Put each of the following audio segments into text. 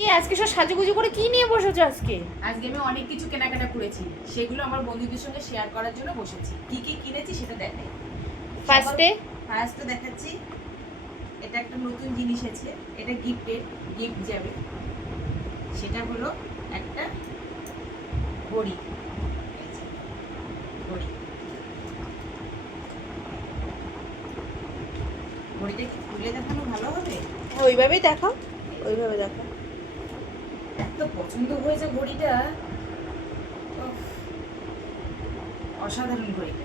আজকে সব সাজুগুজু করে কি নিয়ে বসেছো আজকে? আজকে আমি অনেক কিছু কেনাকাটা করেছি, সেগুলো আমার বন্ধুদের সঙ্গে শেয়ার করার জন্য বসেছি। কি কি কিনেছি সেটা দেখাই। ফার্স্টে দেখাচ্ছি, এটা একটা নতুন জিনিস আছে, এটা গিফট যাবে। সেটা হলো একটা ঘড়ি। ঘড়ি ঘড়িটা কি খুলে দেখানো ভালো হবে? ওইভাবেই দেখাও, ওইভাবে দেখাও। এত পছন্দ হয়েছে ঘড়িটা, উফ, অসাধারণ ঘড়িটা।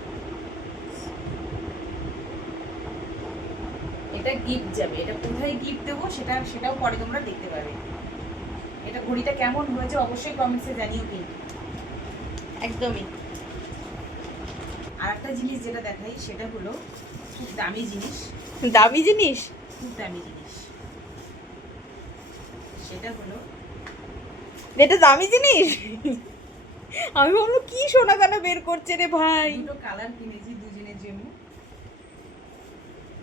এটা গিফট যাবে, এটা কোথায় গিফট দেবো সেটাও পরে তোমরা দেখতে পাবে। এটা ঘড়িটা কেমন হয়েছে অবশ্যই কমেন্টসে জানিও কিন্তু। একদমই। আর একটা জিনিস যেটা দেখাই সেটা হলো খুব দামি জিনিস। দামি জিনিস? খুব দামি জিনিস। সেটা হলো, এটা দামি জিনিস? আমি বলবো কি সোনা দানা বের করছে রে ভাই। দুটো কালার কিনেছি দুজনের জন্য।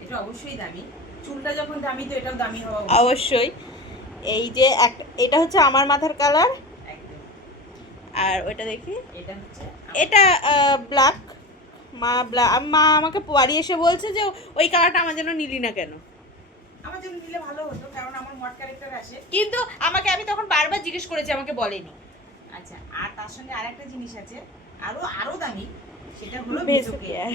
এটা অবশ্যই দামি, চুলটা যখন দামি তো এটাও দামি হওয়া উচিত। অবশ্যই। এই যে একটা, এটা হচ্ছে আমার মাথার কালার, একদম। আর ওইটা দেখি, এটা হচ্ছে এটা ব্ল্যাক। মা আমাকে বাড়ি এসে বলছে যে ওই কালারটা আমার জন্য নিলি না কেন। আমার জন্য নিলে ভালো হতো, কারণ আমার মড ক্যারেক্টার আসে। কিন্তু আমি তখন বারবার জিজ্ঞেস করেছি, আমাকে বলেনি। আচ্ছা, আর তার সঙ্গে আরেকটা জিনিস আছে, আরো দামি। সেটা হলো ভেসো ভেসো কেয়ার।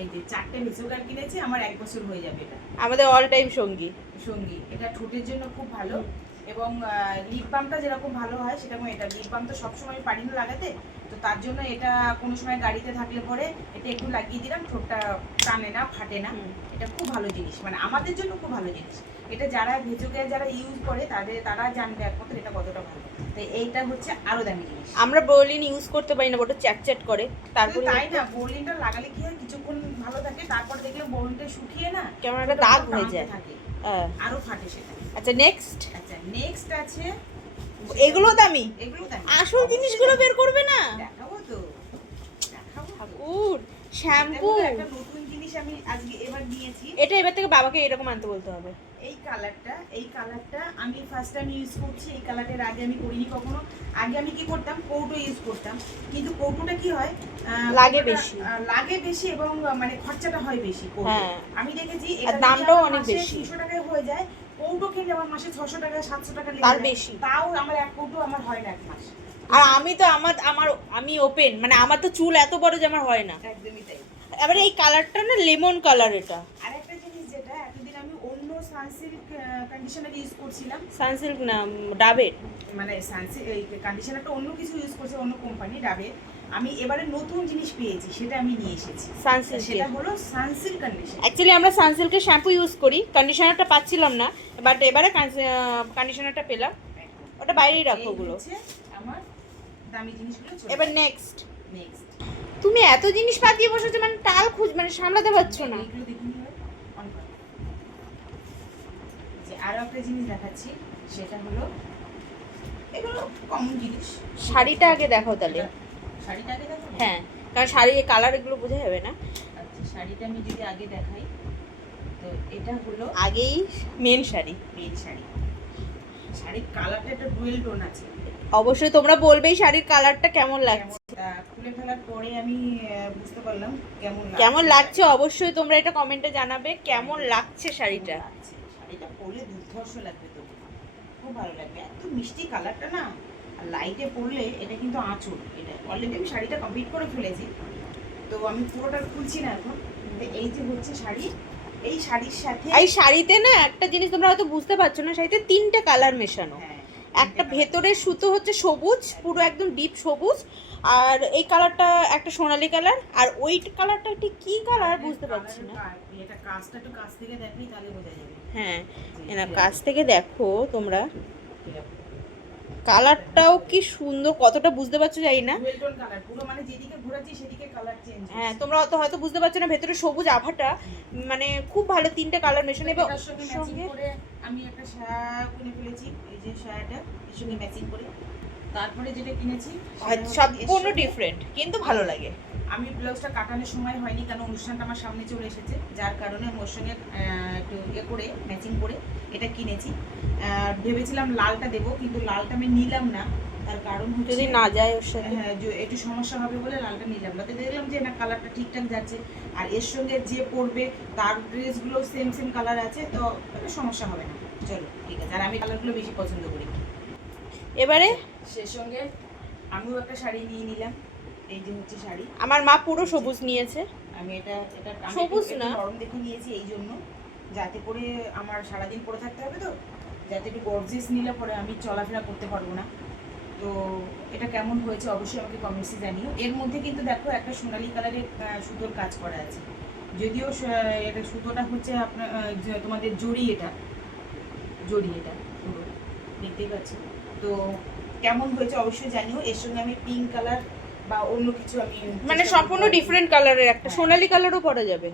এই যে 4টে ভেসোকার কিনেছি, আমার 1 বছর হয়ে যাবে। এটা আমাদের অল টাইম সঙ্গী। এটা ঠোঁটের জন্য খুব ভালো, এবং লিপ বামটা যেরকম ভালো হয় সেরকম এটা লিপ বাম তো সবসময় পারি না লাগাতে, তো তার জন্য এটা কোনো সময় গাড়িতে থাকলে পরে এটা একটু লাগিয়ে দিলাম, ঠোঁটটা টানে না, ফাটে না। এটা খুব ভালো জিনিস, মানে আমাদের জন্য খুব ভালো জিনিস। এটা যারা ভেজোকেয়ার যারা ইউজ করে তারা জানবে একমাত্র এটা কতটা ভালো। তো এইটা হচ্ছে আরো দামি জিনিস। আমরা বোরলিন ইউজ করতে পারি না, ওটা চ্যাট করে। তারপরে তাই না, বোরলিনটা লাগালে কি হয়, কিছুক্ষণ ভালো থাকে, তারপর দেখলে বোরলিনটা শুকিয়ে না কেমন একটা দাগ হয়ে যায়, আরো ফাটে সেটা। আচ্ছা নেক্সট আছে এগুলো দামি। আসল জিনিসগুলো বের করবে না? দেখাবো তো। ঠাকুর, শ্যাম্পু। একটা নতুন জিনিস আমি আজকে এবার নিয়েছি। এটা এবার থেকে বাবাকে এরকম আনতে বলতে হবে। এই কালারটা আমি ফার্স্ট টাইম ইউজ করছি। এই কালারের আগে আমি করিনি কখনো। আগে আমি কি করতাম, কৌটো ইউজ করতাম, কিন্তু কৌটোটা কি হয়, লাগে বেশি এবং মানে খরচাটা হয় বেশি। আমি দেখেছি এর দামটাও অনেক বেশি, 300 টাকায় হয়ে যায়। কৌটো কিনলে আমার মাসে 600 টাকা 700 টাকা লেগে তার যায়। বেশি। তাও আমার এক কৌটো আমার হয় না এক মাস। আর আমি তো আমি ওপেন, মানে আমার তো চুল এত বড় যে আমার হয় না। একদমই তাই। এবারে এই কালারটা না লেমন কালার। এটা আরেকটা জিনিস, যেটা এতদিন আমি অন্য সানসিল্ক কন্ডিশনার ইউজ করছিলাম। সানসিল্ক না, ডাবের, মানে এই কন্ডিশনারটা অন্য কিছু ইউজ করছে, অন্য কোম্পানি ডাবের। আমি এবারে নতুন জিনিস পেয়েছি, সেটা আমি নিয়ে এসেছি। সানসিল্ক, সেটা হলো সানসিল্ক কন্ডিশনার। অ্যাকচুয়ালি আমরা সানসিল্কের শ্যাম্পু ইউজ করি, কন্ডিশনারটা পাচ্ছিলাম না, বাট এবারে কন্ডিশনারটা পেলাম। ওটা বাইরেই রাখো, ওগুলো আমার দামি জিনিসগুলো। এবার নেক্সট তুমি এত জিনিস পাতিয়ে বসেছো, মানে টাল মানে সামলাতে পারছো না। এগুলো দেখিনি যে আরো একটা জিনিস দেখাচ্ছি, সেটা হলো এগুলো কমন জিনিস। শাড়িটা আগে দেখাও তাহলে। শাড়িটা আগে দেখো। হ্যাঁ, কারণ শাড়ির কালার এগুলো বোঝা যাবে না। আচ্ছা, শাড়িটা আমি যদি আগে দেখাই, তো এটা হলো আগেই মেন শাড়ির কালারটা একটা ডুয়েল টোন আছে। অবশ্যই তোমরা বলবেই শাড়ির কালারটা কেমন লাগছে। খুলে ফেলার পরে আমি বুঝতে পারলাম কেমন লাগছে। অবশ্যই তোমরা এটা কমেন্টে জানাবে কেমন লাগছে শাড়িটা। শাড়িটা পরলে দুর্ধর্ষ লাগবে, তো খুব ভালো লাগবে। এত মিষ্টি কালারটা না, আর লাইটে পরলে এটা কিন্তু আঁচল। এটা অলরেডি আমি শাড়িটা কমপ্লিট করে ফেলেছি, তো আমি পুরোটা খুলছি না এখন। এই যে হচ্ছে শাড়ি, এই শাড়ির সাথে এই শাড়িতে না একটা জিনিস তোমরা হয়তো বুঝতে পারছো না, শাড়িতে 3টে কালার মেশানো। একটা ভেতরের সুতো হচ্ছে সবুজ, পুরো একদম ডিপ সবুজ, আর এই কালারটা একটা সোনালী কালার, আর ওই কালারটা ঠিক কি কালার বুঝতে পারছি না। এটা কাজটা একটু কাছ থেকে দেখলেই তাহলে বোঝা যাবে। হ্যাঁ, এনা কাছ থেকে দেখো তোমরা, কালারটাও কি সুন্দর, কতটা বুঝতে পারছো জানি না। ডুয়েল টোন কালার পুরো, মানে যেদিকে ঘোরাচ্ছি সেদিকে কালার চেঞ্জ। হ্যাঁ, তোমরা হয়তো বুঝতে পারছো না, ভেতরে সবুজ আভাটা মানে খুব ভালো, 3টে কালার মেশানো। এবং এর সঙ্গে ম্যাচিং করে আমি একটা শাড়ি কিনে ফেলেছি, এই যে শাড়িটা এর সঙ্গে ম্যাচিং করে। তারপরে যেটা কিনেছি সম্পূর্ণ ডিফারেন্ট, কিন্তু ভালো লাগে। আমি ব্লাউজটা কাটানোর সময় হয়নি, কারণ অনুষ্ঠানটা আমার সামনে চলে এসেছে, যার কারণে আমি ওর সঙ্গে একটু করে ম্যাচিং করে এটা কিনেছি। ভেবেছিলাম লালটা দেবো, কিন্তু লালটা আমি নিলাম না। তার কারণ হচ্ছে যদি না যায় ওর সাথে। হ্যাঁ, একটু সমস্যা হবে বলে লালটা নিলাম না। তো দেখলাম যে না, কালারটা ঠিকঠাক যাচ্ছে, আর এর সঙ্গে যে পরবে তার ড্রেসগুলো সেম সেম কালার আছে, তো সমস্যা হবে না। চলো ঠিক আছে, আর আমি কালারগুলো বেশি পছন্দ করি। এবারে সে সঙ্গে আমিও একটা শাড়ি নিয়ে নিলাম। এই যে হচ্ছে শাড়ি, আমার মা পুরো সবুজ নিয়েছে। আমি এটা আমি সবুজ একটু না, নরম দেখে নিয়েছি এই জন্য, যাতে করে আমার সারাদিন পরে থাকতে হবে, তো যাতে একটু গর্জিয়াস নিলে পরে আমি চলাফেরা করতে পারবো না। তো এটা কেমন হয়েছে অবশ্যই আমাকে কমেন্টসে জানিও। এর মধ্যে কিন্তু দেখো একটা সোনালী কালারের সুতোর কাজ করা আছে, যদিও এটা সুতোটা হচ্ছে আপনার তোমাদের জড়ি, এটা পুরো দেখতেই পাচ্ছি। তো কেমন হয়েছে অবশ্যই জানিও। এর সঙ্গে আমি পিঙ্ক কালার বা অন্য কিছু আমি মানে সম্পূর্ণ ডিফারেন্ট কালারের একটা সোনালী কালারও পরা যাবে।